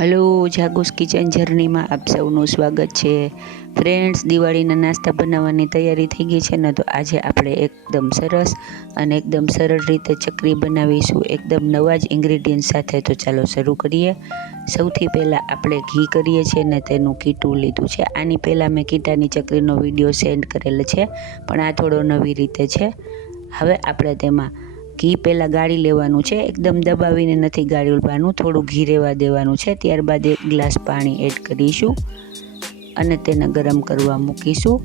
Hello, જાગુસ kitchen જર્નીમાં આપ સૌનું સ્વાગત છે. ફ્રેન્ડ્સ, દિવાળીના નાસ્તા બનાવવાની તૈયારી થઈ ગઈ છે ને, તો આજે આપણે એકદમ સરસ અને એકદમ સરળ રીતે ચકરી બનાવીશું, એકદમ નવા જ ઇન્ગ્રીડિયન્ટ સાથે. તો ચાલો શરૂ કરીએ. સૌથી પહેલાં આપણે ઘી કરીએ છીએ ને તેનું કીટું લીધું છે. આની પહેલાં મેં કીટાની ચકરીનો વિડીયો સેન્ડ કરેલ છે, પણ આ થોડો નવી રીતે છે. હવે આપણે તેમાં ઘી પહેલાં ગાળી લેવાનું છે. એકદમ દબાવીને નથી ગાળવાનું, થોડું ઘી રહેવા દેવાનું છે. ત્યારબાદ 1 ગ્લાસ પાણી એડ કરીશું અને તેને ગરમ કરવા મૂકીશું.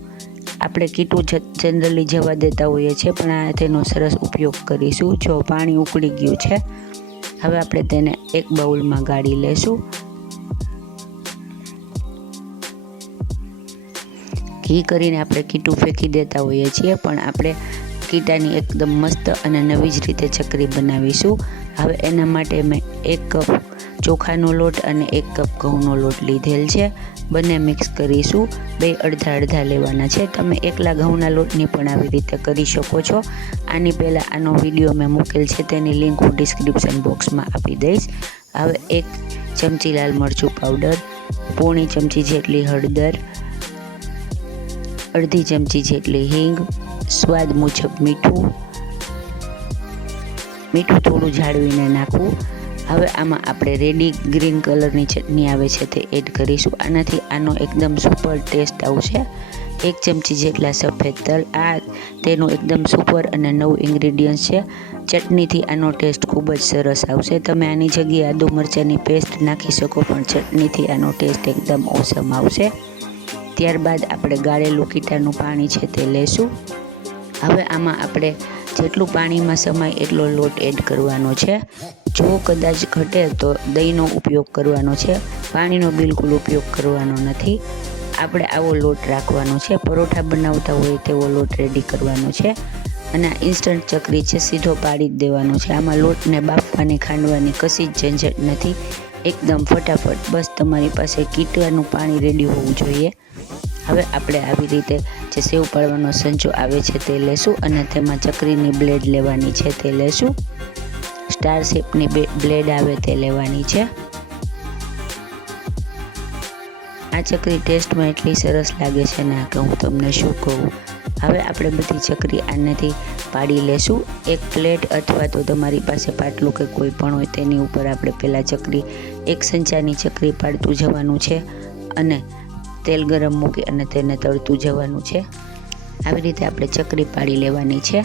આપણે કીટું જનરલી જવા દેતા હોઈએ છીએ, પણ આ તેનો સરસ ઉપયોગ કરીશું. જો પાણી ઉકળી ગયું છે, હવે આપણે તેને એક બાઉલમાં ગાળી લેશું. ઘી કરીને આપણે કીટું ફેંકી દેતા હોઈએ છીએ, પણ આપણે કીટાની એકદમ મસ્ત અને નવી જ રીતે ચકરી બનાવીશું. હવે એના માટે મેં 1 કપ ચોખાનો લોટ અને 1 કપ ઘઉંનો લોટ લીધેલ છે. બંને મિક્સ કરીશું. 2 અડધા લેવાના છે. તમે એકલા ઘઉંના લોટની પણ આવી રીતે કરી શકો છો. આની પહેલાં આનો વિડીયો મેં મૂકેલ છે, તેની લિંક હું ડિસ્ક્રિપ્શન બોક્સમાં આપી દઈશ. હવે 1 ચમચી લાલ મરચું પાવડર, પોણી ચમચી જેટલી હળદર, અડધી ચમચી જેટલી હિંગ, સ્વાદ મુજબ મીઠું થોડું જાળવીને નાખવું. હવે આમાં આપણે રેડી ગ્રીન કલરની ચટણી આવે છે તે એડ કરીશું. આનાથી આનો એકદમ સુપર ટેસ્ટ આવશે. 1 ચમચી જેટલા સફેદ તલ, આ તેનું એકદમ સુપર અને નવું ઇન્ગ્રીડિયન્ટ છે. ચટણીથી આનો ટેસ્ટ ખૂબ જ સરસ આવશે. તમે આની જગ્યાએ આદુ મરચાંની પેસ્ટ નાખી શકો, પણ ચટણીથી આનો ટેસ્ટ એકદમ ઓસમ આવશે. ત્યારબાદ આપણે ગાળેલું કીટાનું પાણી છે તે લેશું. હવે આમાં આપણે જેટલું પાણીમાં સમાય એટલો લોટ એડ કરવાનો છે. જો કદાચ ઘટે તો દહીંનો ઉપયોગ કરવાનો છે, પાણીનો બિલકુલ ઉપયોગ કરવાનો નથી. આપણે આવો લોટ રાખવાનો છે. પરોઠા બનાવતા હોય તેવો લોટ રેડી કરવાનો છે. અને આ ઇન્સ્ટન્ટ ચકરી છે, સીધો પાડી જ દેવાનો છે. આમાં લોટને બાફવાની ખાંડવાની કશી જ ઝંઝટ નથી. એકદમ ફટાફટ, બસ તમારી પાસે કીટાનું પાણી રેડી હોવું જોઈએ. હવે આપણે આવી રીતે જે સેવ પાડવાનો સંચો આવે છે તે લેશું અને તેમાં ચકરીની બ્લેડ લેવાની છે તે લેશું. સ્ટાર શેપની બ્લેડ આવે તે લેવાની છે. આ ચકરી ટેસ્ટમાં એટલી સરસ લાગે છે ને કે હું તમને શું કહું. હવે આપણે બધી ચકરી આનાથી પાડી લેશું. 1 પ્લેટ અથવા તો તમારી પાસે પાટલું કે કોઈ પણ હોય તેની ઉપર આપણે પહેલાં ચકરી 1 સંચાની ચકરી પાડતું જવાનું છે અને તેલ ગરમ મૂકી અને તેને તળતું જવાનું છે. આવી રીતે આપણે ચકરી પાડી લેવાની છે.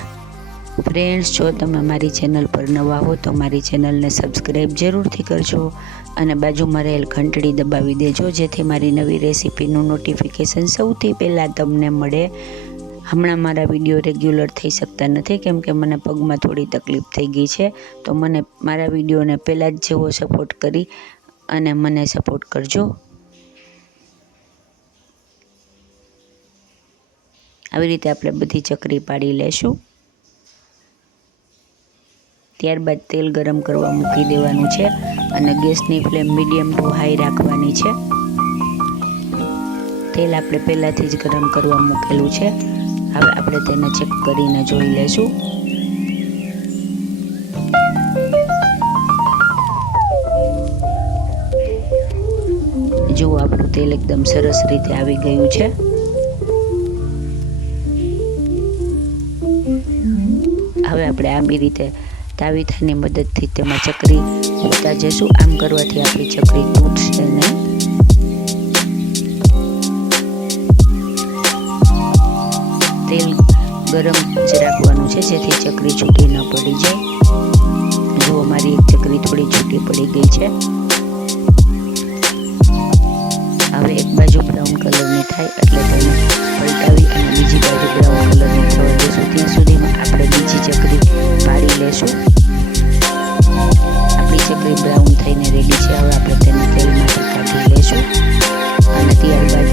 ફ્રેન્ડ્સ, જો તમે મારી ચેનલ પર નવા હો તો મારી ચેનલને સબસ્ક્રાઈબ જરૂરથી કરજો અને બાજુમાં રહેલ ઘંટડી દબાવી દેજો, જેથી મારી નવી રેસીપીનું નોટિફિકેશન સૌથી પહેલાં તમને મળે. હમણાં મારા વિડીયો રેગ્યુલર થઈ શકતા નથી, કેમ કે મને પગમાં થોડી તકલીફ થઈ ગઈ છે. તો મને મારા વિડીયોને પહેલાં જ જેવો સપોર્ટ કરી અને મને સપોર્ટ કરજો. આવી રીતે આપણે બધી ચકરી પાડી લેશું. ત્યારબાદ તેલ ગરમ કરવા મૂકી દેવાનું છે અને ગેસની ફ્લેમ મીડિયમ ટુ હાઈ રાખવાની છે. તેલ આપણે પહેલાંથી જ ગરમ કરવા મૂકેલું છે. હવે આપણે તેને ચેક કરીને જોઈ લેશું. જુઓ, આપણું તેલ એકદમ સરસ રીતે આવી ગયું છે. હવે આપણે આવી રીતે તાવીથાની મદદથી તેમાં ચકરી મૂકતા જશું. આમ કરવાથી આપણી ચકરી તૂટશે નહીં. તેલ ગરમ જ રાખવાનું છે, જેથી ચકરી છૂટી ન પડી જાય. જુઓ, મારી એક ચકરી થોડી છૂટી પડી ગઈ છે. હવે એક બાજુ બ્રાઉન કલરની થાય એટલે તેને પલટાવી અને બીજી બાજુ બ્રાઉન કલરની થવા દેશું. ત્યાં સુધીમાં આપણે બીજી ચકરી પાડી લેશું. આપણી ચકરી બ્રાઉન થઈને રેડી છે. હવે આપણે તેને તેલમાંથી કાઢી લેશું અને ત્યારબાદ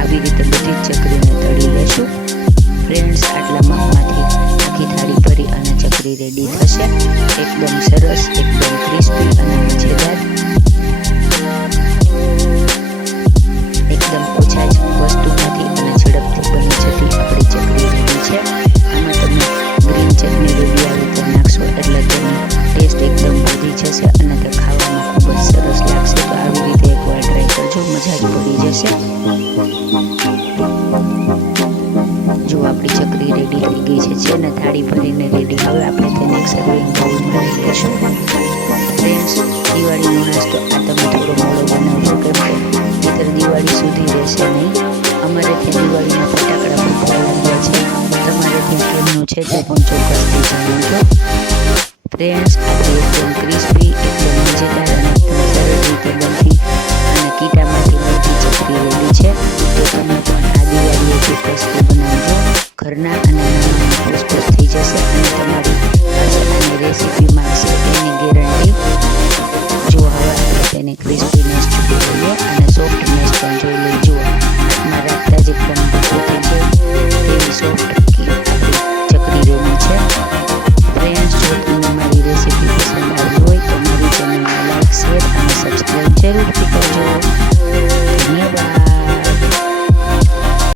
આવી રીતે બધી જ ચકરીને તળી લેશું. ફ્રેન્ડ્સ, આટલા માપમાંથી આખી થાળી ભરી અને ચકરી રેડી થશે. એકદમ સરસ, એકદમ ક્રિસ્પી અને મજેદાર. એકદમ ઓછા જ વસ્તુમાંથી અને ઝડપથી બની જતી આપણી ચકરી રેડી છે. આમાં તમે ગ્રીન ચટણી રેડી આવી રીતે નાખશો એટલે તેનો ટેસ્ટ એકદમ વધી જશે અને તે ખાવામાં ખૂબ જ સરસ લાગશે. તો નાસ્તો આ તમે થોડો મોડો બનાવજો, કેમ કે નહીંતર દિવાળી સુધી રહેશે નહીં. અમારે ત્યાં દિવાળીના ફટાકડા ફૂટવા લાગ્યા છે. તમારે ત્યાં કેમનું છે તે પણ ચોક્કસથી જણાવજો. ફ્રેન્ડ્સ, આપણે એકદમ ક્રિસ્પી, એકદમ મજેદાર અને એકદમ સરળ રીતે બનતી અને કીટામાંથી બનતી ચકરી રેડી છે. તો તમે પણ આ દિવાળીએ ચોક્કસથી બનાવજો. ઘરના અને નાના ખુશ થઈ જશે અને તમારી પાસે આની રેસીપી માંગશે એની ગેરંટી. જો હવે આપણે તેને ક્રિસ્પીનેસ જોઈ લઈએ અને સોફ્ટનેસ પણ જોઈ લઈએ. જુઓ, હાથમાં રાખતા જ એકદમ બફાઈ જાય એવી સોફ્ટ આપણી ચકરી રેડી છે. ફ્રેન્ડ્સ, જો તમને મારી રેસીપી પસંદ આવી હોય તો મારી ચેનલને લાઈક, શેર અને સબસ્ક્રાઈબ જરૂરથી કરજો.